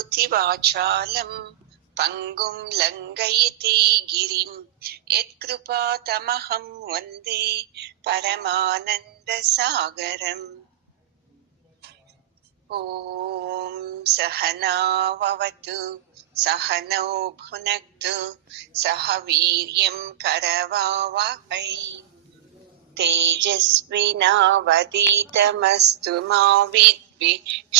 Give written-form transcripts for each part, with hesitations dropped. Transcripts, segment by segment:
కరోతి వాచాలం పంగుం లంఘయతి గిరిం యత్కృపాతమహం వందే పరమానంద సాగరం. ఓం సహనావతు సహనౌ భునక్తు సహ వీర్యం కరవావహై తేజస్వినావధీతమస్తు మా విద్విషావహై.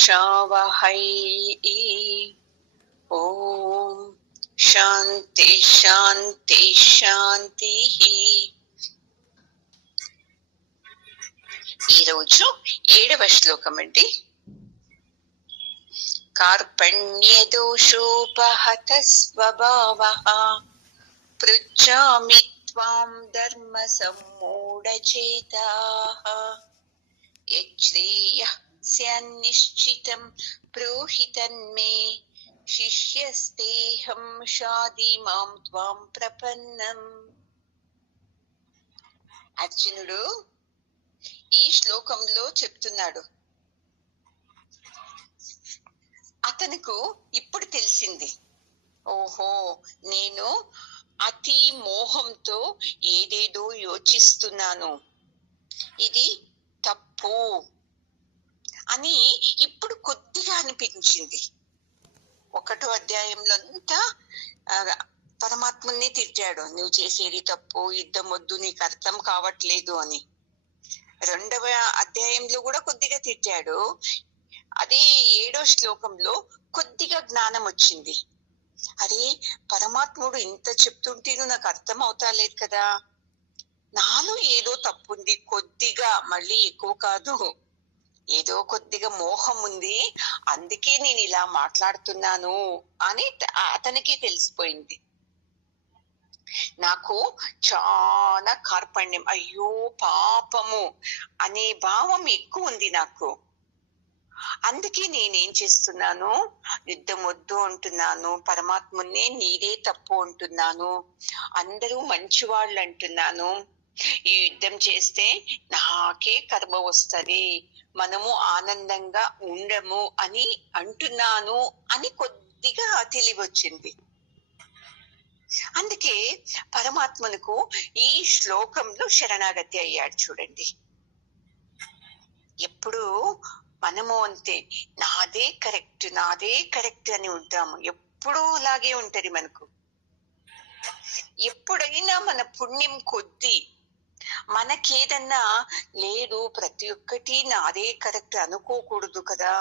ఓం శాంతి శాంతి శాంతి. ఈరోజు 7వ శ్లోకం అండి. కార్పణ్యదోషోపహత స్వభావః పృచ్ఛామి త్వాం ధర్మ సమ్మూఢచేతాః యచ్ఛ్రేయః స్యాన్నిశ్చితం బ్రూహి తన్మే శిష్యస్తేహం షాది మాం త్వాం ప్రపన్నం. అర్జునుడు ఈ శ్లోకంలో చెప్తున్నాడు, అతనుకు ఇప్పుడు తెలిసింది, ఓహో నేను అతి మోహంతో ఏదేదో యోచిస్తున్నాను, ఇది తప్పు అని ఇప్పుడు కొద్దిగా అనిపించింది. 1వ అధ్యాయంలో అంతా పరమాత్మని తిట్టాడు, నువ్వు చేసేది తప్పు, యుద్ధం వద్దు, నీకు అర్థం కావట్లేదు అని. 2వ అధ్యాయంలో కూడా కొద్దిగా తిట్టాడు. అదే 7వ శ్లోకంలో కొద్దిగా జ్ఞానం వచ్చింది. అరే పరమాత్ముడు ఇంత చెప్తుంటేను నాకు అర్థం అవుతా లేదు కదా, నాలో ఏదో తప్పుంది, కొద్దిగా, మళ్ళీ ఎక్కువ కాదు, ఏదో కొద్దిగా మోహం ఉంది, అందుకే నేను ఇలా మాట్లాడుతున్నాను అని అతనికి తెలిసిపోయింది. నాకు చాలా కార్పణ్యం, అయ్యో పాపము అనే భావం ఎక్కువ ఉంది నాకు. అందుకే నేనేం చేస్తున్నాను, యుద్ధం వద్దు అంటున్నాను, పరమాత్మనే నీదే తప్పు అంటున్నాను, అందరూ మంచి వాళ్ళు అంటున్నాను, ఈ యుద్ధం చేస్తే నాకే కర్మ వస్తది, మనము ఆనందంగా ఉండము అని అంటున్నాను అని కొద్దిగా తెలివొచ్చింది. అందుకే పరమాత్మకు ఈ శ్లోకంలో శరణాగతి అయ్యాడు. చూడండి, ఎప్పుడు మనము అంతే, నాదే కరెక్ట్ నాదే కరెక్ట్ అని ఉంటాము, ఎప్పుడూ అలాగే ఉంటది మనకు. ఎప్పుడైనా మన పుణ్యం కొద్ది మనకేదన్నా లేదు, ప్రతి ఒక్కటి నాదే కరెక్ట్ అనుకోకూడదు కదా,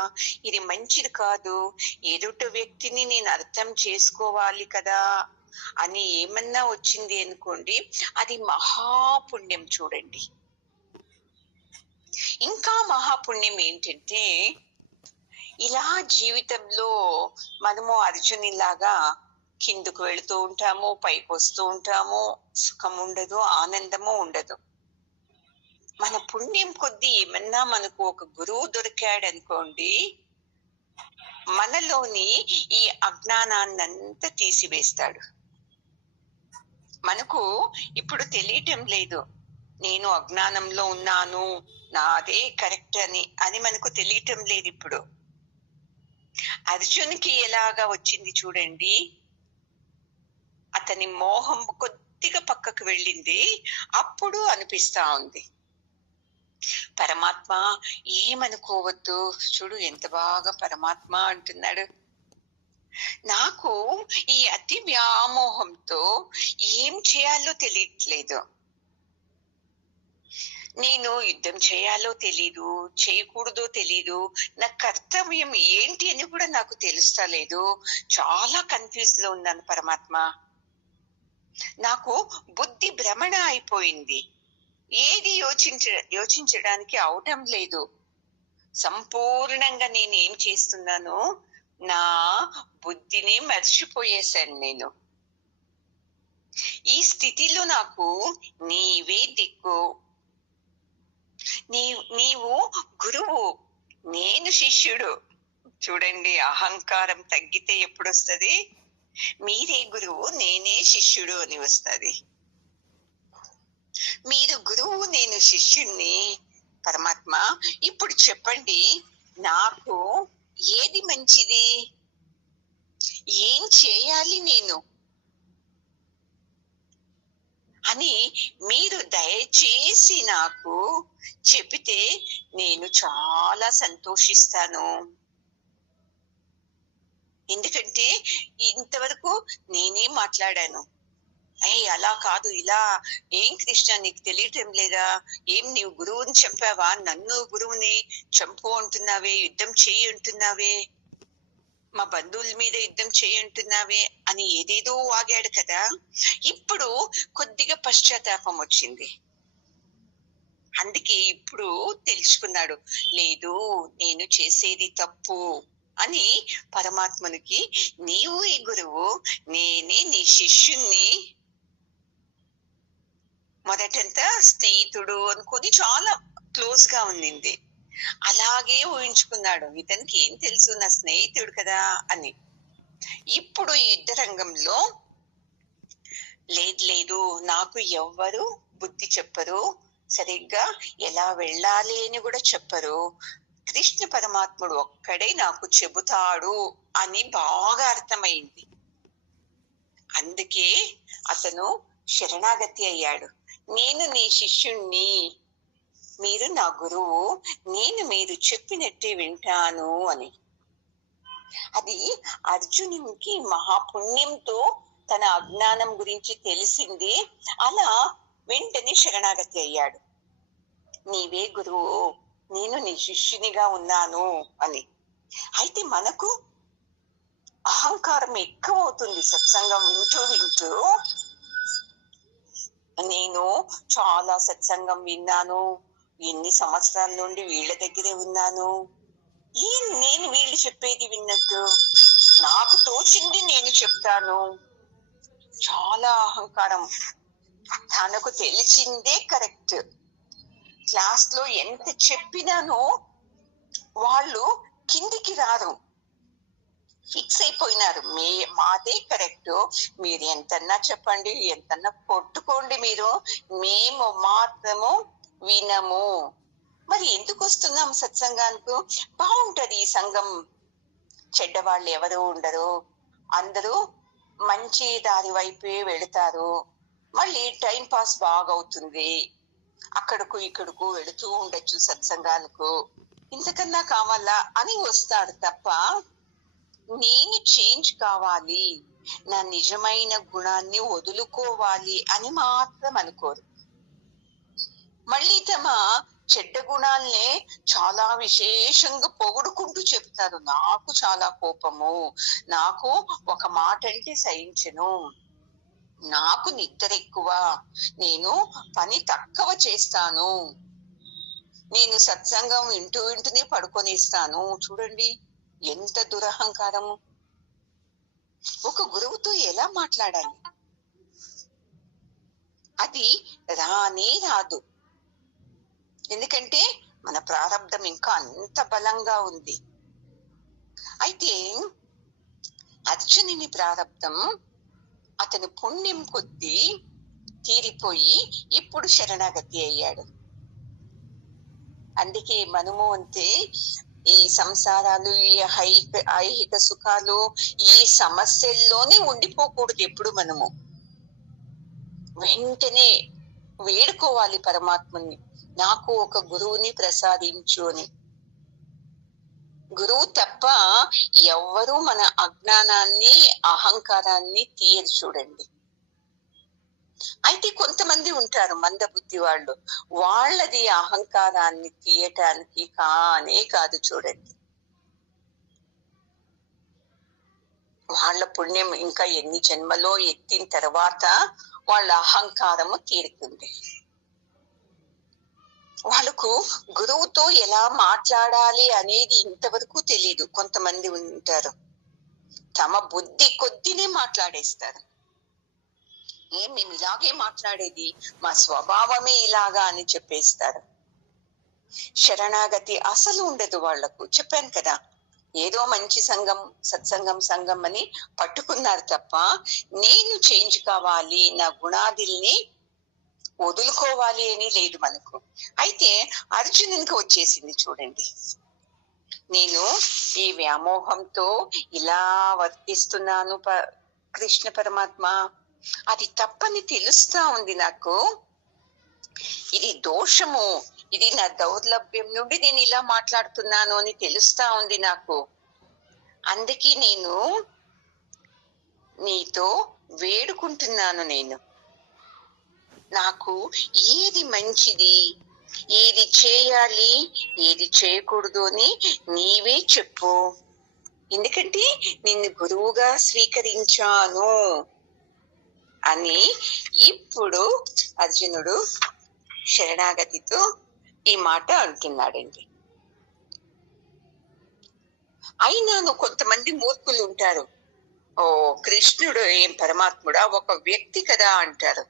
ఇది మంచిది కాదు, ఎదుటి వ్యక్తిని నేను అర్థం చేసుకోవాలి కదా అని ఏమన్నా వచ్చింది అనుకోండి, అది మహాపుణ్యం. చూడండి, ఇంకా మహాపుణ్యం ఏంటంటే, ఇలా జీవితంలో మనము అర్జునిలాగా కిందకు వెళుతూ ఉంటాము, పైకి వస్తూ ఉంటాము, సుఖం ఉండదు, ఆనందము ఉండదు. మన పుణ్యం కొద్దీ ఏమన్నా మనకు ఒక గురువు దొరికాడు అనుకోండి, మనలోని ఈ అజ్ఞానాన్నంతా తీసివేస్తాడు. మనకు ఇప్పుడు తెలియటం లేదు, నేను అజ్ఞానంలో ఉన్నాను, నాదే కరెక్ట్ అని మనకు తెలియటం లేదు. ఇప్పుడు అర్జునికి ఎలాగా వచ్చింది చూడండి, అతని మోహం కొద్దిగా పక్కకు వెళ్ళింది, అప్పుడు అనిపిస్తా ఉంది, పరమాత్మ ఏమనుకోవద్దు, చూడు ఎంత బాగా పరమాత్మ అంటున్నాడు. నాకు ఈ అతి వ్యామోహంతో ఏం చేయాలో తెలియట్లేదు, నేను యుద్ధం చేయాలో తెలీదు, చేయకూడదో తెలీదు, నా కర్తవ్యం ఏంటి అని కూడా నాకు తెలుస్తలేదు, చాలా కన్ఫ్యూజ్ లో ఉన్నాను పరమాత్మ, నాకు బుద్ధి భ్రమణ అయిపోయింది, ఏది యోచించడానికి అవటం లేదు, సంపూర్ణంగా నేను ఏం చేస్తున్నాను, నా బుద్ధిని మర్చిపోయేశాను నేను. ఈ స్థితిలో నాకు నీవే దిక్కు, నీవు గురువు, నేను శిష్యుడు. చూడండి, అహంకారం తగ్గితే ఎప్పుడు వస్తుంది, మీరే గురువు నేనే శిష్యుడు అని వస్తుంది. మీరు గురువు నేను శిష్యుణ్ణి, పరమాత్మ ఇప్పుడు చెప్పండి నాకు ఏది మంచిది, ఏం చేయాలి నేను అని మీరు దయచేసి నాకు చెబితే నేను చాలా సంతోషిస్తాను. ఎందుకంటే ఇంతవరకు నేనే మాట్లాడాను. అలా కాదు, ఇలా ఏం కృష్ణ నీకు తెలియటం లేదా? ఏం నీవు గురువుని చంపావా? నన్ను గురువుని చంపు అంటున్నావే, యుద్ధం చేయి అంటున్నావే, మా బంధువుల మీద యుద్ధం చేయంటున్నావే అని ఏదేదో వాగాడు కదా. ఇప్పుడు కొద్దిగా పశ్చాత్తాపం వచ్చింది. అందుకే ఇప్పుడు తెలుసుకున్నాడు, లేదు నేను చేసేది తప్పు అని. పరమాత్మనికి నీవు ఈ గురువు, నేనే నీ శిష్యుణ్ణి. మొదటంతా స్నేహితుడు అనుకుని చాలా క్లోజ్ గా ఉన్నింది. అలాగే ఊహించుకున్నాడు, ఇతనికి ఏం తెలుసు, నా స్నేహితుడు కదా అని. ఇప్పుడు యుద్ధ రంగంలో లేదు నాకు ఎవ్వరు బుద్ధి చెప్పరు, సరిగ్గా ఎలా వెళ్ళాలి అని కూడా చెప్పరు, కృష్ణ పరమాత్ముడు ఒక్కడే నాకు చెబుతాడు అని బాగా అర్థమైంది. అందుకే అతను శరణాగతి అయ్యాడు. నేను నీ శిష్యుణ్ణి, మీరు నా గురువు, నేను మీరు చెప్పినట్టే వింటాను అని. అది అర్జునునికి మహాపుణ్యంతో తన అజ్ఞానం గురించి తెలిసింది. అలా వెంటనే శరణాగతి అయ్యాడు. నీవే గురువు, నేను నీ శిష్యునిగా ఉన్నాను అని. అయితే మనకు అహంకారం ఎక్కువ అవుతుంది సత్సంగం వింటూ వింటూ. నేను చాలా సత్సంగం విన్నాను, ఎన్ని సంవత్సరాల నుండి వీళ్ళ దగ్గరే ఉన్నాను, నేను వీళ్ళు చెప్పేది విన్నట్టు, నాకు తోచింది నేను చెప్తాను. చాలా అహంకారం, తనకు తెలిసిందే కరెక్ట్. క్లాస్ లో ఎంత చెప్పినానో వాళ్ళు కిందికి రారు, ఫిక్స్ అయిపోయినారు, మాదే కరెక్ట్, మీరు ఎంతన్నా చెప్పండి, ఎంతన్నా కొట్టుకోండి, మేము మాత్రము వినము. మరి ఎందుకు వస్తున్నాం సత్సంగానికి? బాగుంటది ఈ సంఘం, చెడ్డవాళ్ళు ఎవరు ఉండరు, అందరూ మంచి దారి వైపే వెళతారు, మళ్ళీ టైం పాస్ బాగవుతుంది, అక్కడకు ఇక్కడకు వెళుతూ ఉండొచ్చు సత్సంగాలకు, ఇంతకన్నా కావాలా అని వస్తాడు తప్ప నేను చేంజ్ కావాలి, నా నిజమైన గుణాన్ని వదులుకోవాలి అని మాత్రం అనుకోరు. మళ్ళీ తమ చెడ్డ గుణాలనే చాలా విశేషంగా పొగుడుకుంటూ చెప్తారు. నాకు చాలా కోపము, నాకు ఒక మాట అంటే సహించను, నాకు నిద్ర ఎక్కువ, నేను పని తక్కువ చేస్తాను, నేను సత్సంగం వింటూనే పడుకొనిస్తాను. చూడండి ఎంత దురహంకారము. ఒక గురువుతో ఎలా మాట్లాడాలి? అది రానే రాదు. ఎందుకంటే మన ప్రారంధం ఇంకా అంత బలంగా ఉంది. అయితే అర్జునుని ప్రారంధం అతని పుణ్యం కొద్దీ తీరిపోయి ఇప్పుడు శరణాగతి అయ్యాడు. అందుకే మనము అంతే, ఈ సంసారాలు, ఈ ఐహిక సుఖాలు, ఈ సమస్యల్లోనే ఉండిపోకూడదు. ఎప్పుడు మనము వెంటనే వేడుకోవాలి పరమాత్మని, నాకు ఒక గురువుని ప్రసాదించు అని. గురువు తప్ప ఎవ్వరూ మన అజ్ఞానాన్ని, అహంకారాన్ని తీయరు. చూడండి. అయితే కొంతమంది ఉంటారు మందబుద్ధి వాళ్ళు, వాళ్ళది అహంకారాన్ని తీయటానికి కానే కాదు. చూడండి, వాళ్ళ పుణ్యం ఇంకా ఎన్ని జన్మలో ఎత్తిన తర్వాత వాళ్ళ అహంకారము తీరుతుంది. వాళ్ళకు గురువుతో ఎలా మాట్లాడాలి అనేది ఇంతవరకు తెలియదు. కొంతమంది ఉంటారు, తమ బుద్ధి కొద్దినే మాట్లాడేస్తారు. మేము ఇలాగే మాట్లాడేది, మా స్వభావమే ఇలాగా అని చెప్పేస్తారు. శరణాగతి అసలు ఉండదు వాళ్లకు. చెప్పాను కదా, ఏదో మంచి సంఘం, సత్సంగం అని పట్టుకున్నారు తప్ప నేను చేంజ్ కావాలి, నా గుణాదిల్ని వదులుకోవాలి అని లేదు మనకు. అయితే అర్జునునికి వచ్చేసింది. చూడండి, నేను ఈ వ్యామోహంతో ఇలా వర్తిస్తున్నాను కృష్ణ పరమాత్మ, అది తప్పని తెలుస్తా ఉంది నాకు. ఇది దోషము, ఇది నా దౌర్లభ్యం నుండి నేను ఇలా మాట్లాడుతున్నాను అని తెలుస్తా ఉంది నాకు. అందుకే నేను నీతో వేడుకుంటున్నాను. నాకు ఏది మంచిది, ఏది చేయాలి, ఏది చేయకూడదు అని నీవే చెప్పు. ఎందుకంటే నిన్ను గురువుగా స్వీకరించాను అని ఇప్పుడు అర్జునుడు శరణాగతితో ఈ మాట అంటున్నాడండి. అయినాను కొంతమంది మూర్ఖులు ఉంటారు, ఓ కృష్ణుడు ఏం పరమాత్ముడా, ఒక వ్యక్తి కదా అంటారు.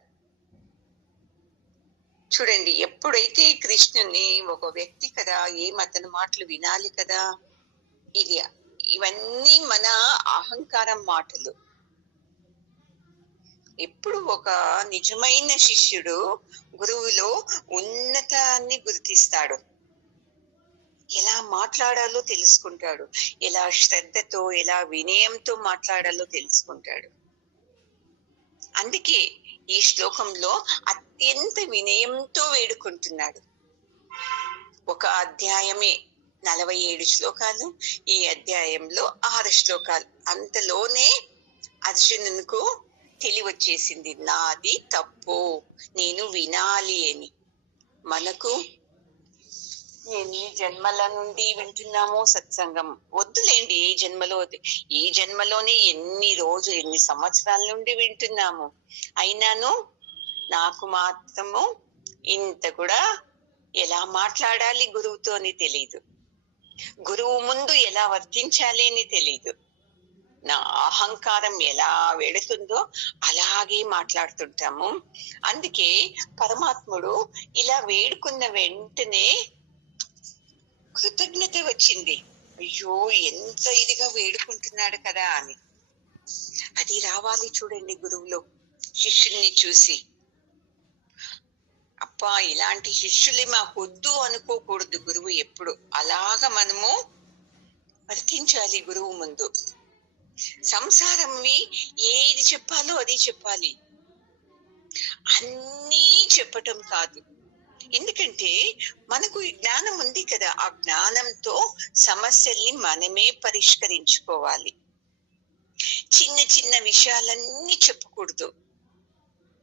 చూడండి, ఎప్పుడైతే కృష్ణుని ఒక వ్యక్తి కదా, అతని మాటలు వినాలి కదా, ఇవన్నీ మన అహంకారం మాటలు. ఎప్పుడు ఒక నిజమైన శిష్యుడు గురువులో ఉన్నతాన్ని గుర్తిస్తాడు, ఎలా మాట్లాడాలో తెలుసుకుంటాడు, ఎలా శ్రద్ధతో ఎలా వినయంతో మాట్లాడాలో తెలుసుకుంటాడు. అందుకే ఈ శ్లోకంలో అత్యంత వినయంతో వేడుకుంటున్నాడు. ఒక అధ్యాయమే 47 శ్లోకాలు, ఈ అధ్యాయంలో 6 శ్లోకాలు. అంతలోనే అర్జునునికి తెలివచ్చేసింది, నాది తప్పు, నేను వినాలి అని. మనకు ఎన్ని జన్మల నుండి వింటున్నామో సత్సంగం, వద్దులేండి ఈ జన్మలోనే ఎన్ని సంవత్సరాల నుండి వింటున్నాము. అయినాను నాకు మాత్రము ఇంత కూడా ఎలా మాట్లాడాలి గురువుతో అని తెలీదు, గురువు ముందు ఎలా వర్తించాలి అని తెలీదు. నా అహంకారం ఎలా వెడుతుందో అలాగే మాట్లాడుతుంటాము. అందుకే పరమాత్ముడు ఇలా వేడుకున్న వెంటనే కృతజ్ఞత వచ్చింది. అయ్యో, ఎంత ఇదిగా వేడుకుంటున్నాడు కదా అని. అది రావాలి చూడండి గురువులో, శిష్యుల్ని చూసి. అప్పా, ఇలాంటి శిష్యులే మాకు వద్దు అనుకోకూడదు గురువు ఎప్పుడు. అలాగా మనము వర్తించాలి గురువు ముందు. సంసారంవి ఏది చెప్పాలో అది చెప్పాలి, అన్నీ చెప్పటం కాదు. ఎందుకంటే మనకు జ్ఞానం ఉంది కదా, ఆ జ్ఞానంతో సమస్యల్ని మనమే పరిష్కరించుకోవాలి. చిన్న చిన్న విషయాలన్నీ చెప్పకూడదు.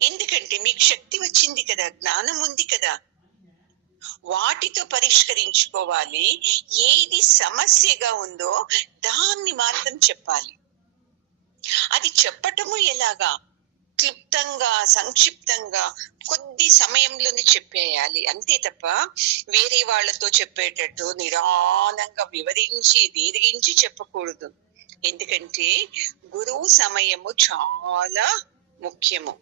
ఎందుకంటే మీకు శక్తి వచ్చింది కదా, జ్ఞానం ఉంది కదా, వాటితో పరిష్కరించుకోవాలి. ఏది సమస్యగా ఉందో దాన్ని మాత్రం చెప్పాలి. అది చెప్పటము ఎలాగా, క్లుప్తంగా సంక్షిప్తంగా కొద్ది సమయంలోనే చెప్పేయాలి, అంతే తప్ప వేరే వాళ్ళతో చెప్పేటట్టు నిదానంగా వివరించి దీర్ఘించి చెప్పకూడదు. ఎందుకంటే గురువు సమయము చాలా ముఖ్యము.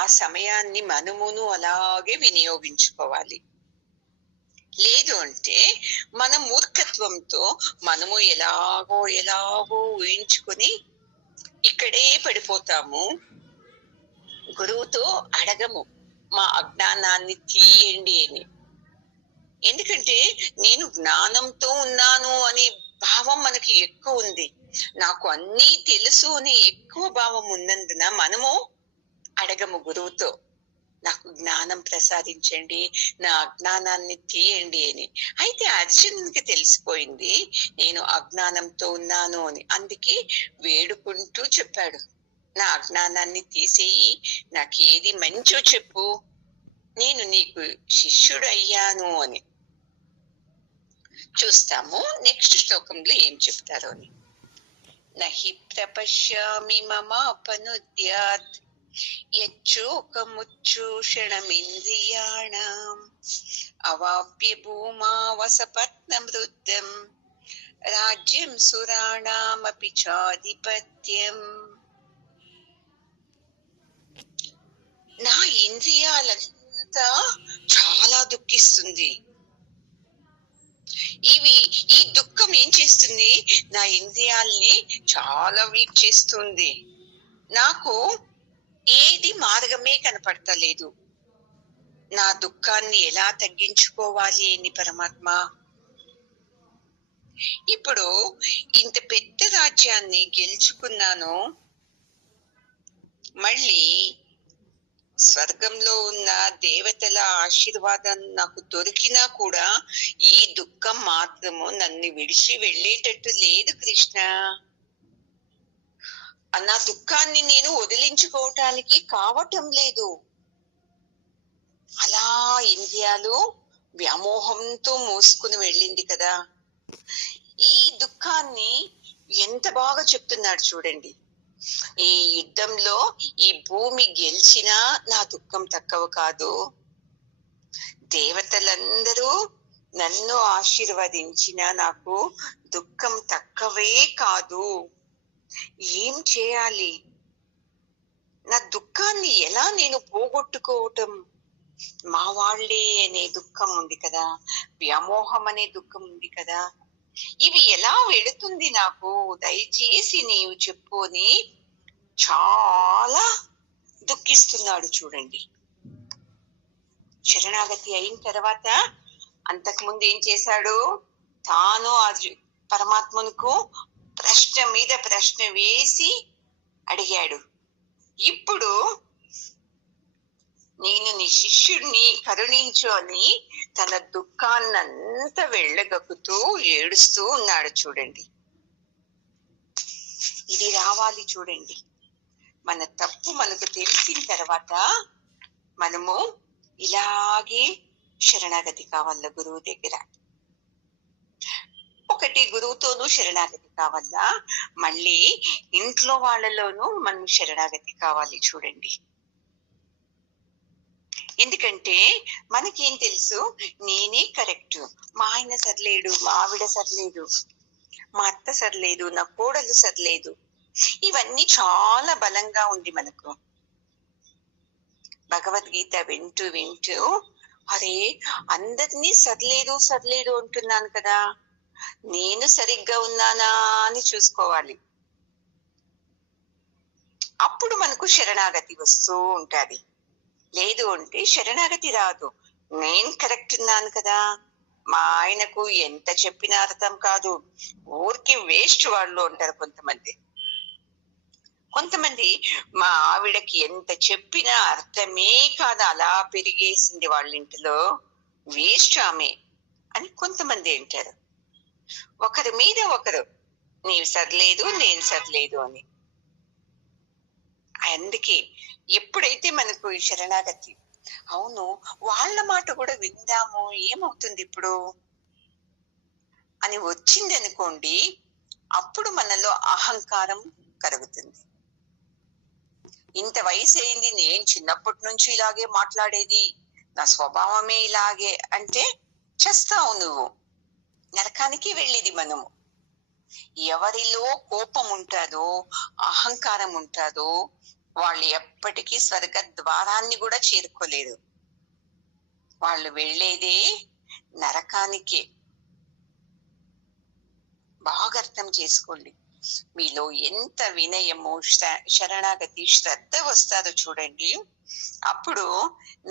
ఆ సమయాన్ని మనమును అలాగే వినియోగించుకోవాలి. లేదు అంటే మన మూర్ఖత్వంతో మనము ఎలాగో ఊహించుకొని ఇక్కడే పడిపోతాము. గురువుతో అడగము మా అజ్ఞానాన్ని తీయండి అని. ఎందుకంటే నేను జ్ఞానంతో ఉన్నాను అనే భావం మనకి ఎక్కువ ఉంది, నాకు అన్నీ తెలుసు అని ఎక్కువ భావం ఉన్నందున మనము అడగము గురువుతో, నాకు జ్ఞానం ప్రసాదించండి, నా అజ్ఞానాన్ని తీయండి అని. అయితే అర్జునునికి తెలిసిపోయింది నేను అజ్ఞానంతో ఉన్నాను అని. అందుకే వేడుకుంటూ చెప్పాడు, నా అజ్ఞానాన్ని తీసేయి, నాకు ఏది మంచో చెప్పు, నేను నీకు శిష్యుడు అయ్యాను అని. చూస్తాము నెక్స్ట్ శ్లోకంలో ఏం చెప్తారో అని. నహి ప్రపశ్యామి మమాపనుద్యాత్ యచ్చోకముచ్చూషణమింద్రియాణాం అవాప్య భూమావసపత్నమృద్ధం రాజ్యం సురాణామపి చాధిపత్యం. నా ఇంద్రియాలంతా చాలా దుఃఖిస్తుంది. ఈ దుఃఖం ఏం చేస్తుంది, నా ఇంద్రియాల్ని చాలా వీక్ చేస్తుంది. నాకు ఏది మార్గమే కనపడతలేదు. నా దుఃఖాన్ని ఎలా తగ్గించుకోవాలి అని పరమాత్మ ఇప్పుడు ఇంత పెద్ద రాజ్యాన్ని గెలుచుకున్నాను, మళ్ళీ స్వర్గంలో ఉన్న దేవతల ఆశీర్వాదం నాకు దొరికినా కూడా ఈ దుఃఖం మాత్రము నన్ను విడిచి వెళ్ళేటట్టు లేదు కృష్ణ. నా దుఃఖాన్ని నేను వదిలించుకోవటానికి కావటం లేదు. అలా ఇంద్రియాలు వ్యామోహంతో మోసుకుని వెళ్ళింది కదా. ఈ దుఃఖాన్ని ఎంత బాగా చెప్తున్నాడు చూడండి. ఈ యుద్ధంలో ఈ భూమి గెలిచినా నా దుఃఖం తక్కువ కాదు, దేవతలందరూ నన్ను ఆశీర్వదించిన నాకు దుఃఖం తక్కువే కాదు. ఏం చేయాలి? నా దుఃఖాన్ని ఎలా నేను పోగొట్టుకోవటం? మా వాళ్ళే అనే దుఃఖం ఉంది కదా, వ్యామోహం అనే దుఃఖం ఉంది కదా, ఇవి ఎలా వెళుతుంది నాకు? దయచేసి నీవు చెప్పు అని చాలా దుఃఖిస్తున్నాడు చూడండి. శరణాగతి అయిన తర్వాత అంతకుముందు ఏం చేశాడు? తాను పరమాత్మకు ప్రశ్న మీద ప్రశ్న వేసి అడిగాడు. ఇప్పుడు నేను నీ శిష్యుడిని కరుణించు అని తన దుఃఖాన్నంతా వెళ్ళగక్కుతూ ఏడుస్తూ ఉన్నాడు చూడండి. ఇది రావాలి చూడండి. మన తప్పు మనకు తెలిసిన తర్వాత మనము ఇలాగే శరణాగతి కావాల గురువు దగ్గర. ఒకటి గురువుతోనూ శరణాగతి కావాలా, మళ్ళీ ఇంట్లో వాళ్ళలోనూ మనం శరణాగతి కావాలి చూడండి. ఎందుకంటే మనకేం తెలుసు? నేనే కరెక్ట్, మా ఆయన సర్లేడు, మా ఆవిడ సర్లేదు, మా అత్త సర్లేదు, నా కోడలు సర్లేదు, ఇవన్నీ చాలా బలంగా ఉంది మనకు. భగవద్గీత వింటూ వింటూ అరే అందరినీ సర్లేదు సర్లేదు అంటున్నాను కదా, నేను సరిగ్గా ఉన్నానా అని చూసుకోవాలి. అప్పుడు మనకు శరణాగతి వస్తూ ఉంటది. లేదు అంటే శరణాగతి రాదు. నేను కరెక్ట్ ఉన్నాను కదా, మా ఆయనకు ఎంత చెప్పినా అర్థం కాదు, ఊరికి వేస్ట్ వాళ్ళు ఉంటారు కొంతమంది. కొంతమంది మా ఆవిడకి ఎంత చెప్పినా అర్థమే కాదు, అలా పెరిగేసింది వాళ్ళ ఇంటిలో, వేస్ట్ ఆమె అని కొంతమంది అంటారు. ఒకరి మీద ఒకరు నీవు సర్లేదు నేను సర్లేదు అని. అందుకే ఎప్పుడైతే మనకు ఈ శరణాగతి, అవును వాళ్ళ మాట కూడా విందాము ఏమవుతుంది ఇప్పుడు అని వచ్చింది అనుకోండి, అప్పుడు మనలో అహంకారం కలుగుతుంది. ఇంత వయసు అయింది, నేను చిన్నప్పటి నుంచి ఇలాగే మాట్లాడేది, నా స్వభావమే ఇలాగే అంటే చేస్తావు నువ్వు, నరకానికి వెళ్ళేది మనము. ఎవరిలో కోపం ఉంటుందో అహంకారం ఉంటుందో వాళ్ళు ఎప్పటికీ స్వర్గ ద్వారాన్ని కూడా చేరుకోలేరు. వాళ్ళు వెళ్ళేదే నరకానికే. బాగా అర్థం చేసుకోండి. మీలో ఎంత వినయము, శరణాగతి, శ్రద్ధ వస్తారో చూడండి, అప్పుడు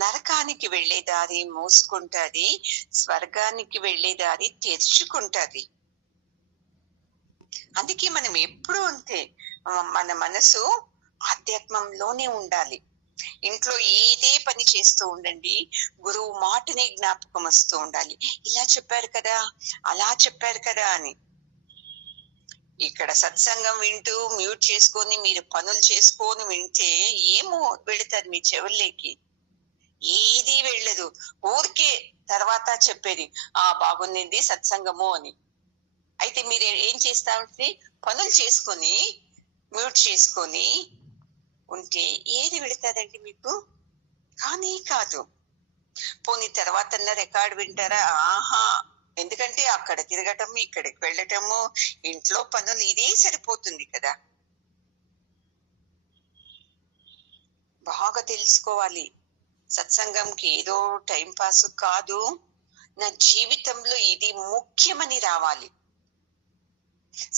నరకానికి వెళ్లే దారి మూసుకుంటది, స్వర్గానికి వెళ్లే దారి తెరుచుకుంటది. అందుకే మనం ఎప్పుడు అంతే, మన మనసు ఆధ్యాత్మంలోనే ఉండాలి. ఇంట్లో ఏదే పని చేస్తూ ఉండండి, గురువు మాటనే జ్ఞాపకం వస్తూ ఉండాలి. ఇలా చెప్పారు కదా, అలా చెప్పారు కదా అని. ఇక్కడ సత్సంగం వింటూ మ్యూట్ చేసుకొని మీరు పనులు చేసుకొని వింటే ఏమో వెళుతుంది మీ చెవుల్లోకి, ఏది వెళ్ళదు. ఊరికే తర్వాత చెప్పేది బాగుంది సత్సంగము అని. అయితే మీరు ఏం చేస్తామంటే పనులు చేసుకొని మ్యూట్ చేసుకొని ఉంటే ఏది వెళుతుందండి మీకు? కానీ కాదు. పోనీ తర్వాత రికార్డు వింటారా? ఎందుకంటే అక్కడ తిరగటము, ఇక్కడికి వెళ్ళటము, ఇంట్లో పనులు, ఇదే సరిపోతుంది కదా. బాగా తెలుసుకోవాలి, సత్సంగంకి ఏదో టైం పాస్ కాదు, నా జీవితంలో ఇది ముఖ్యమని రావాలి.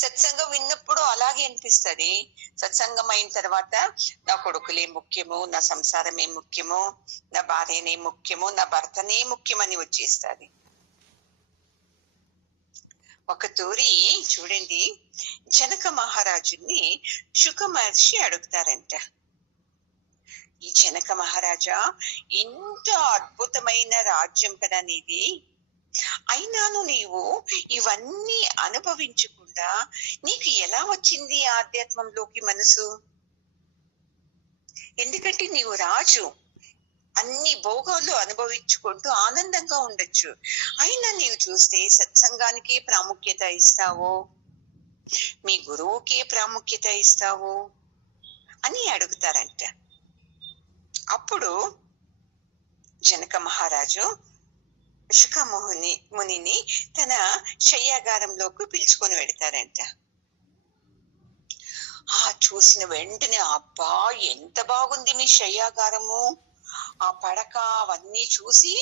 సత్సంగం విన్నప్పుడు అలాగే అనిపిస్తుంది. సత్సంగం అయిన తర్వాత నా కొడుకులే ముఖ్యము, నా సంసారమే ముఖ్యము, నా భార్యనే ముఖ్యము, నా భర్తనే ముఖ్యమని వచ్చేస్తుంది. ఒక తూరి చూడండి, జనక మహారాజుని శుక మహర్షి అడుగుతారంట. ఈ జనక మహారాజా, ఇంత అద్భుతమైన రాజ్యం కదా నీది, అయినాను నీవు ఇవన్నీ అనుభవించకుండా నీకు ఎలా వచ్చింది ఆధ్యాత్మంలోకి మనసు? ఎందుకంటే నీవు రాజు, అన్ని భోగాలు అనుభవించుకుంటూ ఆనందంగా ఉండొచ్చు, అయినా నీవు చూస్తే సత్సంగానికి ప్రాముఖ్యత ఇస్తావు, మీ గురువుకే ప్రాముఖ్యత ఇస్తావు అని అడుగుతారంట. అప్పుడు జనక మహారాజు మునిని తన శయ్యాగారంలోకి పిలుచుకొని వెడతారంట. చూసిన వెంటనే, అబ్బా ఎంత బాగుంది మీ శయ్యాగారము, ఆ పడక అవన్నీ చూసి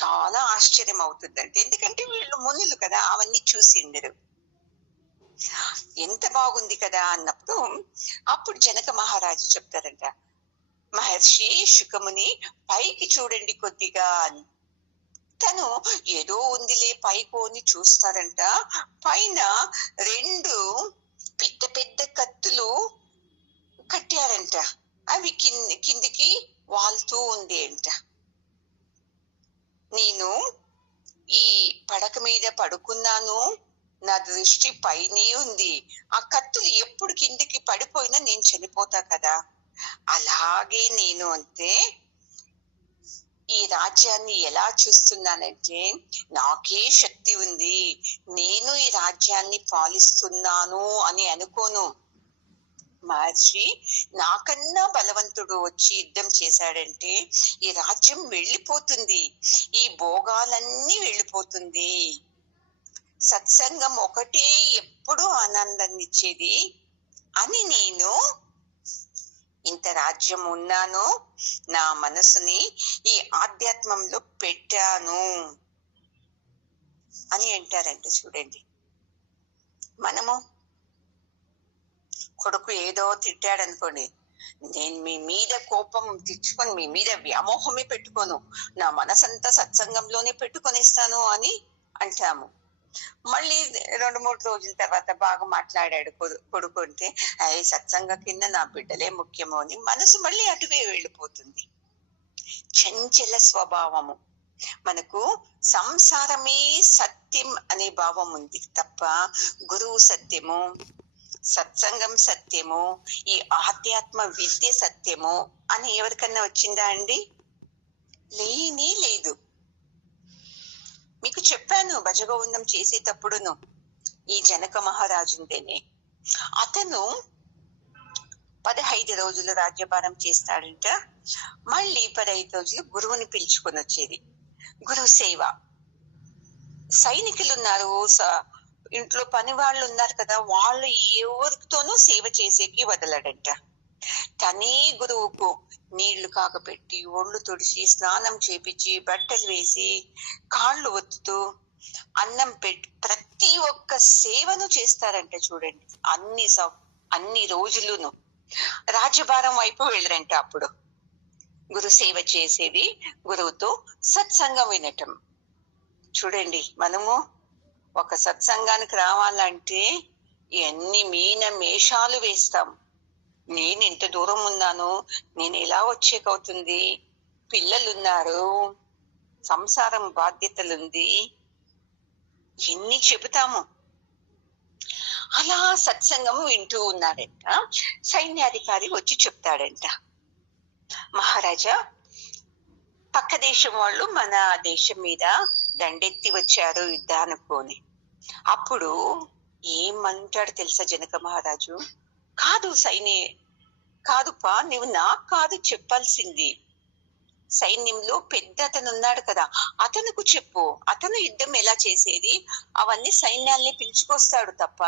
చాలా ఆశ్చర్యం అవుతుందంట. ఎందుకంటే వీళ్ళు మునులు కదా, అవన్నీ చూసిండరు. ఎంత బాగుంది కదా అన్నప్పుడు అప్పుడు జనక మహారాజు చెప్తారంట, మహర్షి శుకముని పైకి చూడండి కొద్దిగా అని. తను ఏదో ఉందిలే పైకోని చూస్తారంట. పైన 2 పెద్ద పెద్ద కత్తులు కట్టారంట. అవి కిందికి వాళ్తూ ఉంది అంట. నేను ఈ పడక మీద పడుకున్నాను, నా దృష్టి పైనే ఉంది. ఆ కత్తులు ఎప్పుడు కిందికి పడిపోయినా నేను చనిపోతా కదా, అలాగే నేను అంతే ఈ రాజ్యాన్ని ఎలా చూస్తున్నానంటే, నాకే శక్తి ఉంది, నేను ఈ రాజ్యాన్ని పాలిస్తున్నాను అని అనుకోను. మహర్షి నాకన్నా బలవంతుడు వచ్చి యుద్ధం చేశాడంటే ఈ రాజ్యం వెళ్ళిపోతుంది, ఈ భోగాలన్నీ వెళ్ళిపోతుంది. సత్సంగం ఒకటే ఎప్పుడూ ఆనందాన్ని ఇచ్చేది అని నేను ఇంత రాజ్యం ఉన్నాను, నా మనసుని ఈ ఆధ్యాత్మంలో పెట్టాను అని అంటారంట. చూడండి, మనము కొడుకు ఏదో తిట్టాడు అనుకోండి, నేను మీ మీద కోపం తెచ్చుకొని మీ మీద వ్యామోహమే పెట్టుకోను, నా మనసంతా సత్సంగంలోనే పెట్టుకొనిస్తాను అని అంటాము. మళ్ళీ 2-3 రోజుల తర్వాత బాగా మాట్లాడాడు కొడుకు అంటే, అయ్యి సత్సంగ కింద నా బిడ్డలే ముఖ్యము అని మనసు మళ్ళీ అటువే వెళ్ళిపోతుంది. చంచల స్వభావము. మనకు సంసారమే సత్యం అనే భావం ఉంది తప్ప గురువు సత్యము, సత్సంగం సత్యము, ఈ ఆధ్యాత్మ విద్య సత్యము అని ఎవరికన్నా వచ్చిందా అండి? లేనే లేదు. మీకు చెప్పాను భజగోవిందం చేసేటప్పుడును, ఈ జనక మహారాజుంటేనే అతను 15 రోజులు రాజ్యభారం చేస్తాడంట. మళ్ళీ 15 రోజులు గురువుని పిలుచుకొని వచ్చేది. గురువు సేవ. సైనికులు ఉన్నారు, ఇంట్లో పని వాళ్ళు ఉన్నారు కదా, వాళ్ళు ఎవరితోనూ సేవ చేసేకి వదలడంట. తనే గురువుకు నీళ్లు కాగపెట్టి, ఒళ్ళు తుడిచి, స్నానం చేపించి, బట్టలు వేసి, కాళ్ళు ఒత్తుతూ, అన్నం పెట్టి ప్రతి ఒక్క సేవను చేస్తారంట. చూడండి, అన్ని రోజులును రాజ్యభారం వైపు వెళ్ళరంట. అప్పుడు గురు సేవ చేసేది, గురువుతో సత్సంగం వినటం. చూడండి, మనము ఒక సత్సంగానికి రావాలంటే ఎన్ని మేషాలు వేస్తాం. నేను ఇంత దూరం ఉన్నాను, నేను ఎలా వచ్చేకవుతుంది, పిల్లలున్నారు, సంసారం బాధ్యతలుంది, ఎన్ని చెబుతాము. అలా సత్సంగం వింటూ ఉన్నాడంట. సైన్యాధికారి వచ్చి చెప్తాడంట, మహారాజా పక్క దేశం వాళ్ళు మన దేశం మీద దండెత్తి వచ్చారు యుద్ధానుకోని. అప్పుడు ఏమంటాడు తెలుసా జనక మహారాజు? కాదుపా, నువ్వు నాకు కాదు చెప్పాల్సింది, సైన్యంలో పెద్ద అతను ఉన్నాడు కదా, అతనుకు చెప్పు, అతను యుద్ధం ఎలా చేసేది అవన్నీ సైన్యాల్ని పిలుచుకొస్తాడు తప్ప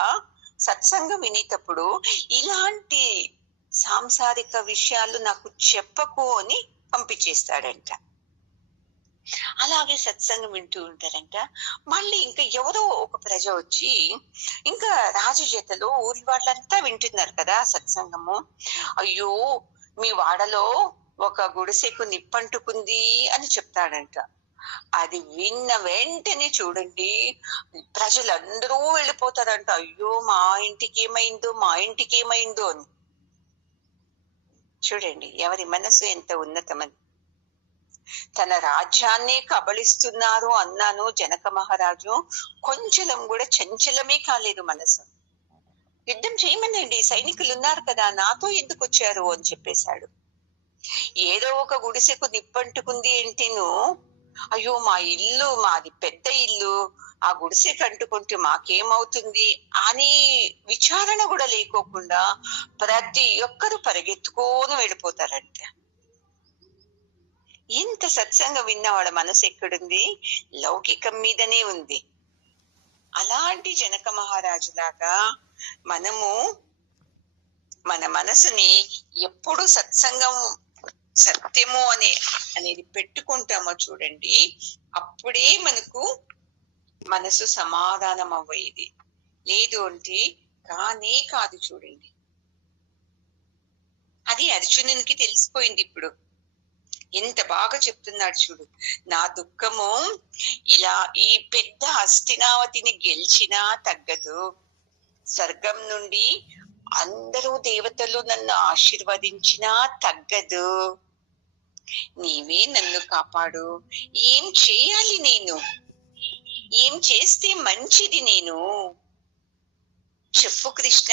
సత్సంగం వినేటప్పుడు ఇలాంటి సాంసారిక విషయాలు నాకు చెప్పకు అని పంపించేస్తాడంట. అలాగే సత్సంగం వింటూ ఉంటారంట. మళ్ళీ ఇంకా ఎవరో ఒక ప్రజ వచ్చి, ఇంకా రాజు చేతలో ఊరి వాళ్ళంతా వింటున్నారు కదా సత్సంగము, అయ్యో మీ వాడలో ఒక గుడిసెకు నిప్పంటుకుంది అని చెప్తాడంట. అది విన్న వెంటనే చూడండి, ప్రజలందరూ వెళ్ళిపోతారంట. అయ్యో మా ఇంటికి ఏమైందో, మా ఇంటికి ఏమైందో అని. చూడండి ఎవరి మనసు ఎంత ఉన్నతమని. తన రాజ్యాన్నే కబళిస్తున్నారు అన్నాను జనక మహారాజు, కొంచెం కూడా చంచలమే కాలేదు మనసు. యుద్ధం చేయమనండి, సైనికులు ఉన్నారు కదా, నాతో ఎందుకు వచ్చారు అని చెప్పేశాడు. ఏదో ఒక గుడిసెకు నిప్పంటుకుంది ఏంటిను, అయ్యో మా ఇల్లు, మాది పెద్ద ఇల్లు, ఆ గుడిసెకు అంటుకుంటే మాకేమవుతుంది అని విచారణ కూడా లేకోకుండా ప్రతి ఒక్కరు పరిగెత్తుకొని వెళ్ళిపోతారంట. ఇంత సత్సంగం విన్నవాడ మనసు ఎక్కడుంది? లౌకికం మీదనే ఉంది. అలాంటి జనక మహారాజులాగా మనము మన మనసుని ఎప్పుడు సత్సంగం, సత్యము అనేది పెట్టుకుంటామో చూడండి, అప్పుడే మనకు మనసు సమాధానం అవ్వేది. లేదు అంటే కానే కాదు. చూడండి అది అర్జునునికి తెలిసిపోయింది. ఇప్పుడు ఎంత బాగా చెప్తున్నాడు చూడు, నా దుఃఖము ఇలా ఈ పెద్ద హస్తినావతిని గెలిచినా తగ్గదు, స్వర్గం నుండి అందరూ దేవతలు నన్ను ఆశీర్వదించినా తగ్గదు, నీవే నన్ను కాపాడు. ఏం చేయాలి నేను? ఏం చేస్తే మంచిది నేను? చెప్పు కృష్ణ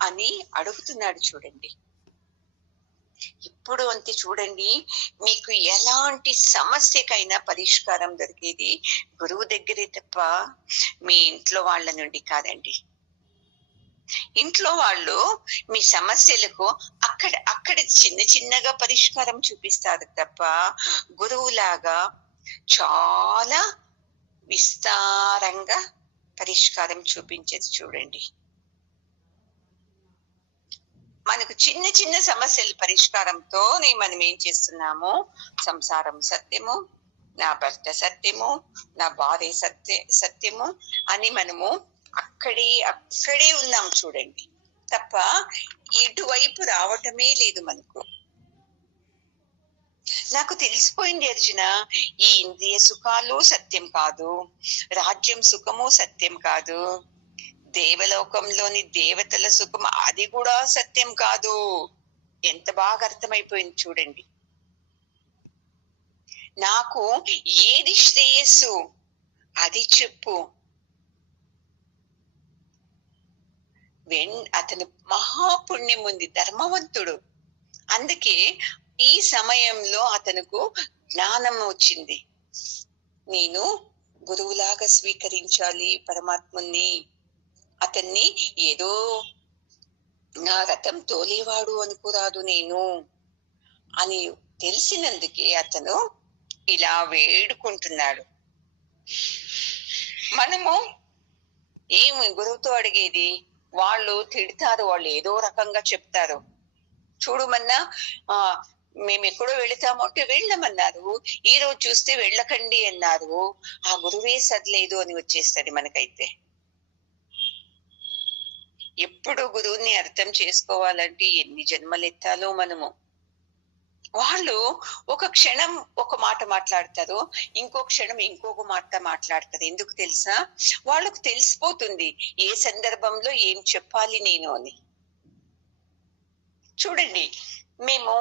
అని అడుగుతున్నాడు. చూడండి ఇప్పుడు అంతే. చూడండి మీకు ఎలాంటి సమస్యకైనా పరిష్కారం దొరికేది గురువు దగ్గరే తప్ప మీ ఇంట్లో వాళ్ళ నుండి కాదండి. ఇంట్లో వాళ్ళు మీ సమస్యలకు అక్కడ చిన్న చిన్నగా పరిష్కారం చూపిస్తారు తప్ప గురువులాగా చాలా విస్తారంగా పరిష్కారం చూపించేది చూడండి. మనకు చిన్న చిన్న సమస్యల పరిష్కారంతో మనం ఏం చేస్తున్నాము, సంసారం సత్యము, నా భర్త సత్యము, నా భార్య సత్యము అని మనము అక్కడే ఉన్నాం చూడండి, తప్ప ఇటువైపు రావటమే లేదు మనకు. నాకు తెలిసిపోయింది అర్జున, ఈ ఇంద్రియ సుఖాలు సత్యం కాదు, రాజ్యం సుఖము సత్యం కాదు, దేవలోకంలోని దేవతల సుఖం అది కూడా సత్యం కాదు. ఎంత బాగా అర్థమైపోయింది చూడండి. నాకు ఏది శ్రేయస్సు అది చెప్పు. అతను మహాపుణ్యం ఉంది, ధర్మవంతుడు. అందుకే ఈ సమయంలో అతనుకు జ్ఞానం వచ్చింది. నేను గురువులాగా స్వీకరించాలి పరమాత్ముని, అతన్ని ఏదో నా రథం తోలేవాడు అనుకోరాదు నేను అని తెలిసినందుకే అతను ఇలా వేడుకుంటున్నాడు. మనము ఏమి గురువుతో అడిగేది? వాళ్ళు తిడతారు, వాళ్ళు ఏదో రకంగా చెప్తారు. చూడమన్నా మేము ఎక్కడో వెళతాము అంటే వెళ్ళమన్నారు, ఈ రోజు చూస్తే వెళ్ళకండి అన్నారు, ఆ గురువే సర్లేదు అని వచ్చేస్తది మనకైతే. ఎప్పుడు గురువుని అర్థం చేసుకోవాలంటే ఎన్ని జన్మలు ఎత్తాలో మనము. వాళ్ళు ఒక క్షణం ఒక మాట మాట్లాడతారు, ఇంకో క్షణం ఇంకొక మాట మాట్లాడతారు. ఎందుకు తెలుసా? వాళ్ళకు తెలిసిపోతుంది ఏ సందర్భంలో ఏం చెప్పాలి నేను అని. చూడండి మేము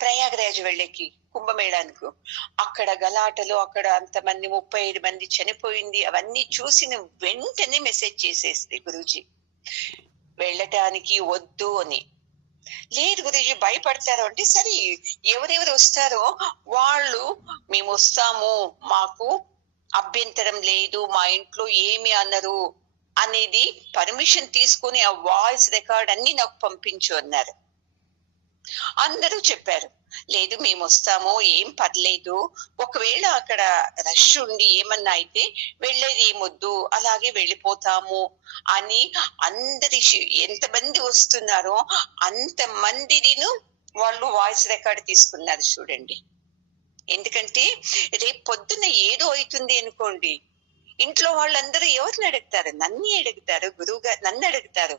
ప్రయాగరాజ్ వెళ్ళేకి కుంభమేళానికి, అక్కడ గలాటలు, అక్కడ అంతమంది 35 మంది చనిపోయింది, అవన్నీ చూసిన వెంటనే మెసేజ్ చేసేస్తే గురూజీ వెళ్ళటానికి వద్దు అని. లేదు గురూజీ భయపడతారు అంటే, సరే ఎవరెవరు వస్తారో వాళ్ళు మేము వస్తాము, మాకు అభ్యంతరం లేదు, మా ఇంట్లో ఏమి అనరు అనేది పర్మిషన్ తీసుకుని ఆ వాయిస్ రికార్డ్ అన్ని నాకు పంపించు అన్నారు. అందరూ చెప్పారు లేదు మేము వస్తాము, ఏం పర్లేదు, ఒకవేళ అక్కడ రష్ ఉండి ఏమన్నా అయితే వెళ్ళేది ఏమొద్దు, అలాగే వెళ్ళిపోతాము అని అందరి ఎంతమంది వస్తున్నారో అంతమందిను వాళ్ళు వాయిస్ రికార్డ్ తీసుకున్నారు చూడండి. ఎందుకంటే రేపు పొద్దున ఏదో అవుతుంది అనుకోండి, ఇంట్లో వాళ్ళందరూ ఎవరిని అడుగుతారు? నన్ను అడుగుతారు, నన్ను అడుగుతారు.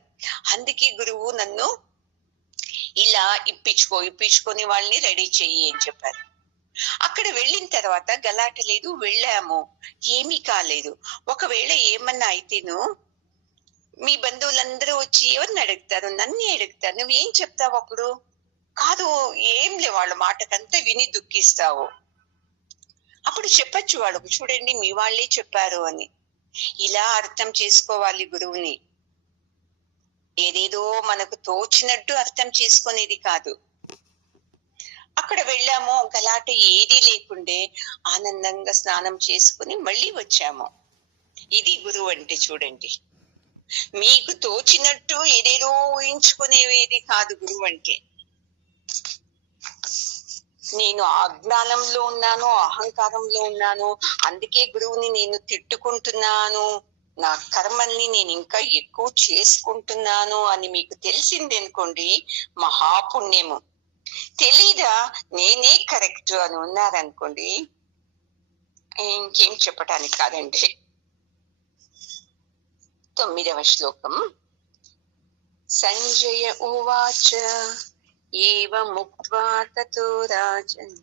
అందుకే గురువు నన్ను ఇలా ఇప్పించుకొని వాళ్ళని రెడీ చెయ్యి అని చెప్పారు. అక్కడ వెళ్ళిన తర్వాత గలాట లేదు, వెళ్ళాము, ఏమీ కాలేదు. ఒకవేళ ఏమన్నా అయితేను మీ బంధువులందరూ వచ్చి ఎవరిని అడుగుతారు? నన్నే అడుగుతారు. నువ్వేం చెప్తావు అప్పుడు? కాదు, ఏం లే, వాళ్ళ మాటకంతా విని దుఃఖిస్తావు. అప్పుడు చెప్పచ్చు వాళ్ళకు, చూడండి మీ వాళ్ళే చెప్పారు అని. ఇలా అర్థం చేసుకోవాలి గురువుని. ఏదేదో మనకు తోచినట్టు అర్థం చేసుకునేది కాదు. అక్కడ వెళ్ళాము, గలాట ఏదీ లేకుండే ఆనందంగా స్నానం చేసుకుని మళ్ళీ వచ్చాము. ఇది గురువు అంటే చూడండి. మీకు తోచినట్టు ఏదేదో ఊహించుకునేది కాదు గురువు అంటే. నేను అజ్ఞానంలో ఉన్నాను, అహంకారంలో ఉన్నాను, అందుకే గురువుని నేను తిట్టుకుంటున్నాను, నా కర్మల్ని నేను ఇంకా ఎక్కువ చేసుకుంటున్నాను అని మీకు తెలిసింది అనుకోండి, మహాపుణ్యము. తెలీదా నేనే కరెక్ట్ అని ఉన్నారనుకోండి, ఇంకేం చెప్పటానికి కాదండి. 9వ శ్లోకం. సంజయ ఉవాచ ఏవముక్త్వా తతో రాజన్.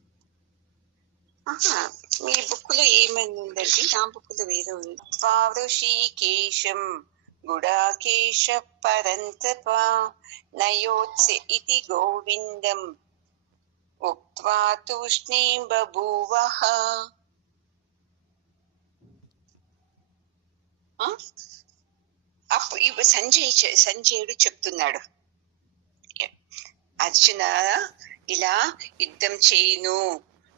మీ బుక్ లో ఏమైంది ఉందండి? నా బుక్ లో వేరే ఉంది. ఋషికేశం గుడాకేశ పరంతప నయోత్స్య ఇతి గోవిందం ఉక్త్వా తూష్ణీం బభూవః. అప్పుడు సంజయుడు చెప్తున్నాడు, అర్జున ఇలా యుద్ధం చేయను,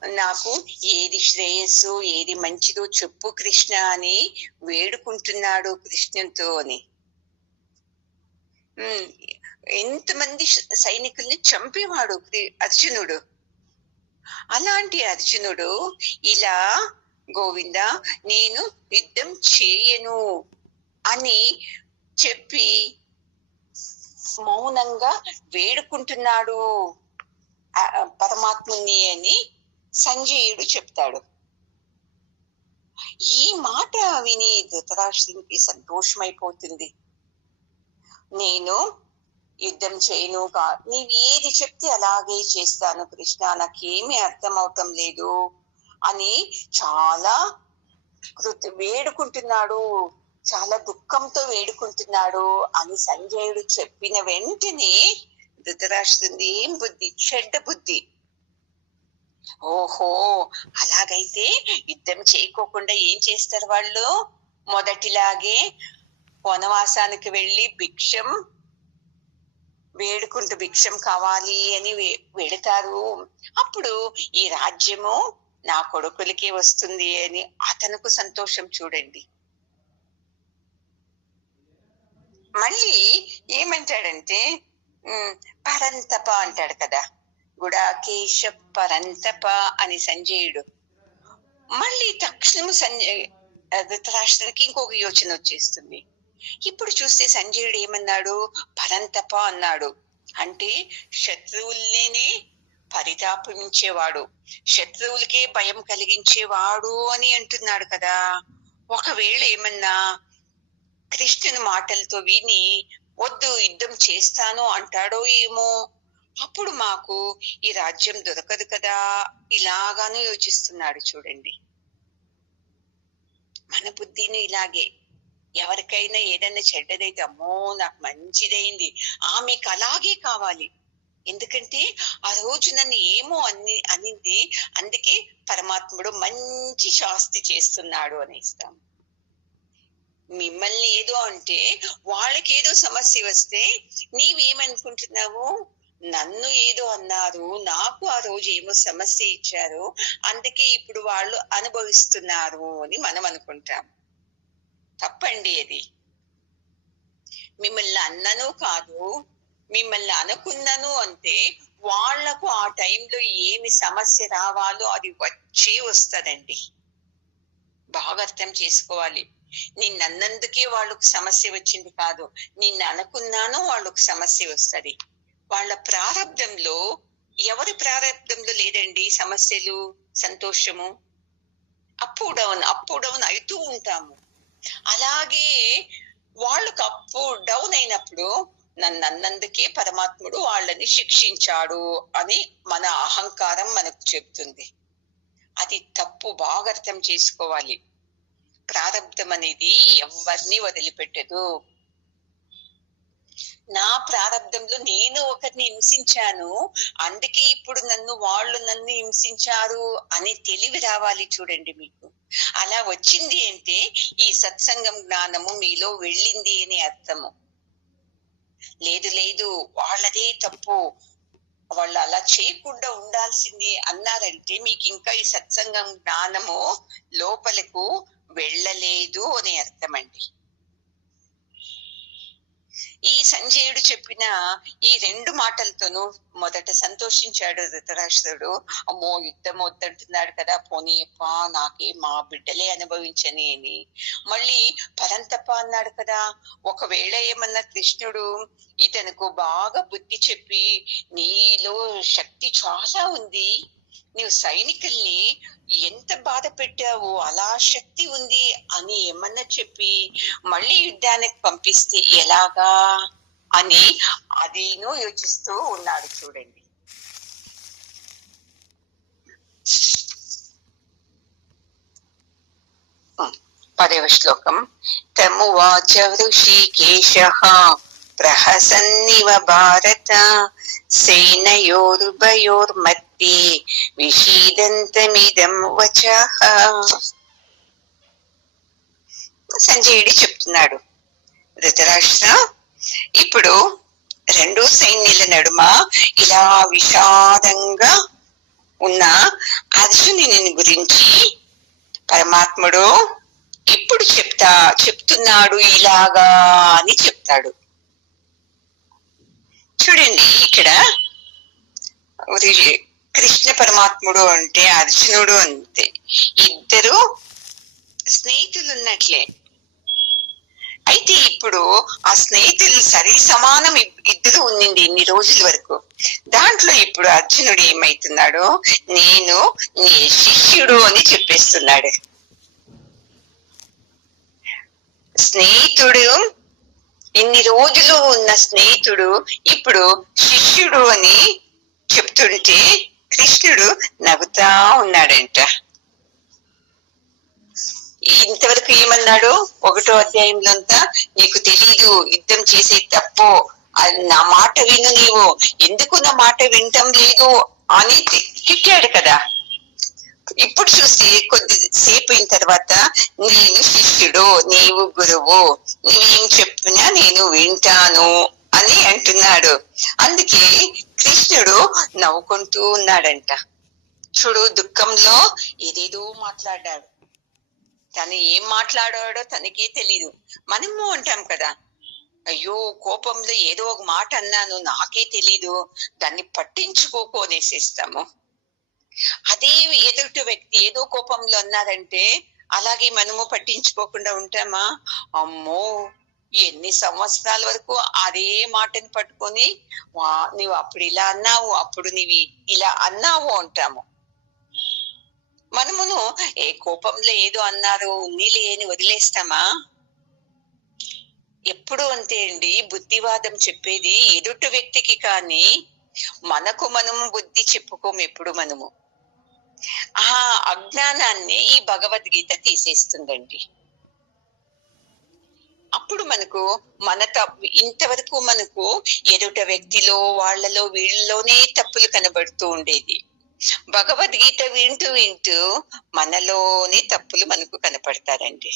నాకు ఏది శ్రేయస్సు ఏది మంచిదో చెప్పు కృష్ణ అని వేడుకుంటున్నాడు కృష్ణునితో అని. ఎంతమంది సైనికుల్ని చంపేవాడు అర్జునుడు. అలాంటి అర్జునుడు ఇలా గోవింద నేను యుద్ధం చేయను అని చెప్పి మౌనంగా వేడుకుంటున్నాడు పరమాత్ముని అని సంజయుడు చెప్తాడు. ఈ మాట విని ధృతరాష్ట్రునికి సంతోషమైపోతుంది. నేను యుద్ధం చేయను, నీవు ఏది చెప్తే అలాగే చేస్తాను కృష్ణ, నాకేమీ అర్థం అవటం లేదు అని చాలా వేడుకుంటున్నాడు, చాలా దుఃఖంతో వేడుకుంటున్నాడు అని సంజయుడు చెప్పిన వెంటనే ధృతరాష్ట్రుని ఏం బుద్ధి, చెడ్డ బుద్ధి. ఓహో, అలాగైతే యుద్ధం చేయకోకుండా ఏం చేస్తారు వాళ్ళు? మొదటిలాగే వనవాసానికి వెళ్ళి భిక్షం వేడుకుంటూ భిక్షం కావాలి అని వెళతారు. అప్పుడు ఈ రాజ్యము నా కొడుకులకే వస్తుంది అని అతనుకు సంతోషం చూడండి. మళ్ళీ ఏమంటాడంటే పరంతప అంటాడు కదా, గుడాకేశ పరంతప అని సంజయుడు. మళ్ళీ తక్షణము ధృతరాష్ట్రునికి ఇంకొక యోచన వచ్చేస్తుంది. ఇప్పుడు చూస్తే సంజయుడు ఏమన్నాడు? పరంతప అన్నాడు. అంటే శత్రువుల్నే పరితాపించేవాడు, శత్రువులకే భయం కలిగించేవాడు అని అంటున్నాడు కదా. ఒకవేళ ఏమన్నా కృష్ణుని మాటలతో విని వద్దు యుద్ధం చేస్తాను అంటాడో ఏమో, అప్పుడు మాకు ఈ రాజ్యం దొరకదు కదా, ఇలాగాను యోచిస్తున్నాడు చూడండి. మన బుద్ధిని ఇలాగే, ఎవరికైనా ఏదైనా చెడ్డదైతే అమ్మో నాకు మంచిదైంది, ఆమెకు అలాగే కావాలి, ఎందుకంటే ఆ రోజు నన్ను ఏమో అనింది, అందుకే పరమాత్ముడు మంచి శాస్తి చేస్తున్నాడు అనేస్తాం. మిమ్మల్ని ఏదో అంటే వాళ్ళకి ఏదో సమస్య వస్తే నీవేమనుకుంటున్నావు? నన్ను ఏదో అన్నారు, నాకు ఆ రోజు ఏమో సమస్య ఇచ్చారు, అందుకే ఇప్పుడు వాళ్ళు అనుభవిస్తున్నారు అని మనం అనుకుంటాం. తప్పండి అది. మిమ్మల్ని అన్నను కాదు, మిమ్మల్ని అనుకున్నాను అంటే వాళ్లకు ఆ టైంలో ఏమి సమస్య రావాలో అది వచ్చే వస్తుందండి. బాగా అర్థం చేసుకోవాలి. నిన్ను అన్నందుకే వాళ్ళకు సమస్య వచ్చింది కాదు, నిన్ను అనుకున్నాను వాళ్ళకు సమస్య వస్తుంది. వాళ్ళ ప్రారంధంలో, ఎవరి ప్రారంధంలో లేదండి సమస్యలు, సంతోషము. అప్ డౌన్ అవుతూ ఉంటాము. అలాగే వాళ్ళకు అప్ డౌన్ అయినప్పుడు నన్ను అన్నందుకే పరమాత్ముడు వాళ్ళని శిక్షించాడు అని మన అహంకారం మనకు చెప్తుంది. అది తప్పు. బాగా అర్థం చేసుకోవాలి. ప్రారబ్ధం అనేది ఎవరిని వదిలిపెట్టదు. నా ప్రారబ్ధంలో నేను ఒకరిని హింసించాను, అందుకే ఇప్పుడు వాళ్ళు నన్ను హింసించారు అనే తెలివి రావాలి. చూడండి, మీకు అలా వచ్చింది అంటే ఈ సత్సంగం జ్ఞానము మీలో వెళ్ళింది అని అర్థము. లేదు వాళ్ళదే తప్పు, వాళ్ళు అలా చేయకుండా ఉండాల్సింది అన్నారంటే మీకు ఇంకా ఈ సత్సంగం జ్ఞానము లోపలకు వెళ్ళలేదు అని అర్థమండి. ఈ సంజయుడు చెప్పిన ఈ 2 మాటలతోనూ మొదట సంతోషించాడు ధృతరాష్ట్రుడు. అమ్మో, యుద్ధం వద్దంటున్నాడు కదా, పోనీయప్ప, నాకే మా బిడ్డలే అనుభవించని అని. మళ్ళీ పరంతప అన్నాడు కదా, ఒకవేళ ఏమన్నా కృష్ణుడు ఇతనుకు బాగా బుద్ధి చెప్పి, నీలో శక్తి చాలా ఉంది, నీవు సైనికుల్ని ఎంత బాధ పెట్టావు, అలా శక్తి ఉంది అని ఏమన్నా చెప్పి మళ్ళీ యుద్ధానికి పంపిస్తే ఎలాగా అని అదేనో యోచిస్తూ ఉన్నాడు. చూడండి, పదవ శ్లోకం. తమువాచ ఋషికేశః ప్రహసన్నివ భారత సేనయోరుభయోర్మధ్యే విషీదంతమిదం వచః. సంజయుడు చెప్తున్నాడు, ధృతరాష్ట్ర, ఇప్పుడు 2 సైన్యాల నడుమ ఇలా విషాదంగా ఉన్న అర్జునుని గురించి పరమాత్ముడు ఇప్పుడు చెప్తున్నాడు ఇలాగా అని చెప్తాడు. చూడండి, ఇక్కడ కృష్ణ పరమాత్ముడు అంటే అర్జునుడు అంతే, ఇద్దరు స్నేహితులు ఉన్నట్లే. అయితే ఇప్పుడు ఆ స్నేహితులు సరి సమానం ఇద్దరు ఉన్నింది ఇన్ని రోజుల వరకు. దాంట్లో ఇప్పుడు అర్జునుడు ఏమైతున్నాడు, నేను నీ శిష్యుడు అని చెప్పేస్తున్నాడు. స్నేహితుడు, ఇన్ని రోజులు ఉన్న స్నేహితుడు ఇప్పుడు శిష్యుడు అని చెప్తుంటే కృష్ణుడు నవ్వుతా ఉన్నాడంట. ఇంతవరకు ఏమన్నాడు, 1వ అధ్యాయంలో అంతా, నీకు తెలీదు, యుద్ధం చేసే తప్పు, నా మాట విను, నీవు ఎందుకు నా మాట వినటం లేదు అని తిట్టాడు కదా. ఇప్పుడు చూసి కొద్దిసేపు అయిన తర్వాత, నేను శిష్యుడు, నీవు గురువు, నీవేం చెప్పినా నేను వింటాను అని అంటున్నాడు. అందుకే కృష్ణుడు నవ్వుకుంటూ ఉన్నాడంట. చూడు, దుఃఖంలో ఏదేదో మాట్లాడాడు, తను ఏం మాట్లాడాడో తనకే తెలీదు. మనము అంటాం కదా, అయ్యో కోపంలో ఏదో ఒక మాట అన్నాను, నాకే తెలీదు, దాన్ని పట్టించుకోనేసేస్తాము. అదే ఎదుటి వ్యక్తి ఏదో కోపంలో అన్నారంటే అలాగే మనము పట్టించుకోకుండా ఉంటామా? అమ్మో, ఎన్ని సంవత్సరాల వరకు అదే మాటని పట్టుకొని, నీవు అప్పుడు ఇలా అన్నావు, అప్పుడు నీవి ఇలా అన్నావు అంటాము. మనమును ఏ కోపంలో ఏదో అన్నారు, ఉన్నీలే అని వదిలేస్తామా? ఎప్పుడు అంతే అండి. బుద్ధివాదం చెప్పేది ఎదుటి వ్యక్తికి, కానీ మనకు మనము బుద్ధి చెప్పుకోము ఎప్పుడు. మనము ఆ అజ్ఞానాన్ని ఈ భగవద్గీత తీసేస్తుందండి. అప్పుడు మనకు ఇంతవరకు మనకు ఎదుట వ్యక్తిలో, వాళ్లలో, వీళ్ళలోనే తప్పులు కనబడుతూ ఉండేది. భగవద్గీత వింటూ వింటూ మనలోనే తప్పులు మనకు కనపడతారండి.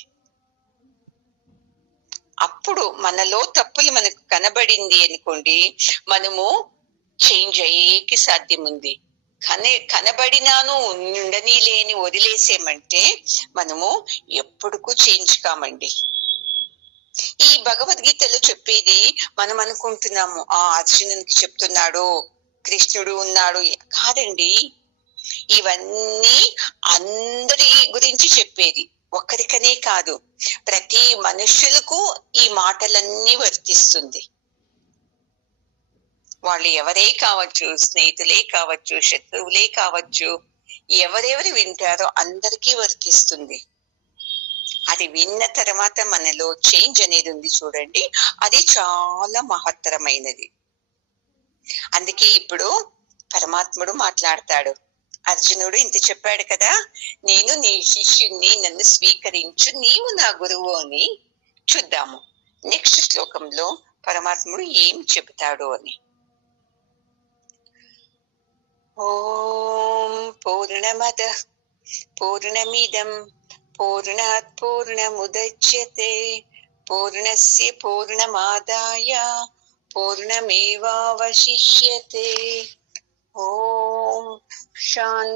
అప్పుడు మనలో తప్పులు మనకు కనబడింది అనుకోండి, మనము చేంజ్ అయ్యేకి సాధ్యం ఉంది. కనబడినాను ఉండని లేని వదిలేసేమంటే మనము ఎప్పుడుకు చేంజ్ కామండి. ఈ భగవద్గీతలో చెప్పేది మనం అనుకుంటున్నాము, అర్జునునికి చెప్తున్నాడు, కృష్ణుడు ఉన్నాడు. కాదండి, ఇవన్నీ అందరి గురించి చెప్పేది, ఒక్కరికనే కాదు, ప్రతి మనుషులకు ఈ మాటలన్నీ వర్తిస్తుంది. వాళ్ళు ఎవరే కావచ్చు, స్నేహితులే కావచ్చు, శత్రువులే కావచ్చు, ఎవరెవరు వింటారో అందరికీ వర్తిస్తుంది. అది విన్న తర్వాత మనలో చేంజ్ అనేది ఉంది చూడండి, అది చాలా మహత్తరమైనది. అందుకే ఇప్పుడు పరమాత్ముడు మాట్లాడతాడు. అర్జునుడు ఇంత చెప్పాడు కదా, నేను నీ శిష్యుణ్ణి, నన్ను స్వీకరించు, నీవు నా గురువు అని. చూద్దాము నెక్స్ట్ శ్లోకంలో పరమాత్ముడు ఏం చెబుతాడు అని. ఓం పూర్ణమదః పూర్ణమిదం పూర్ణాత్ పూర్ణముదచ్యతే పూర్ణస్య పూర్ణమాదాయ పూర్ణమేవావశిష్యతే. ఓం శాంతి.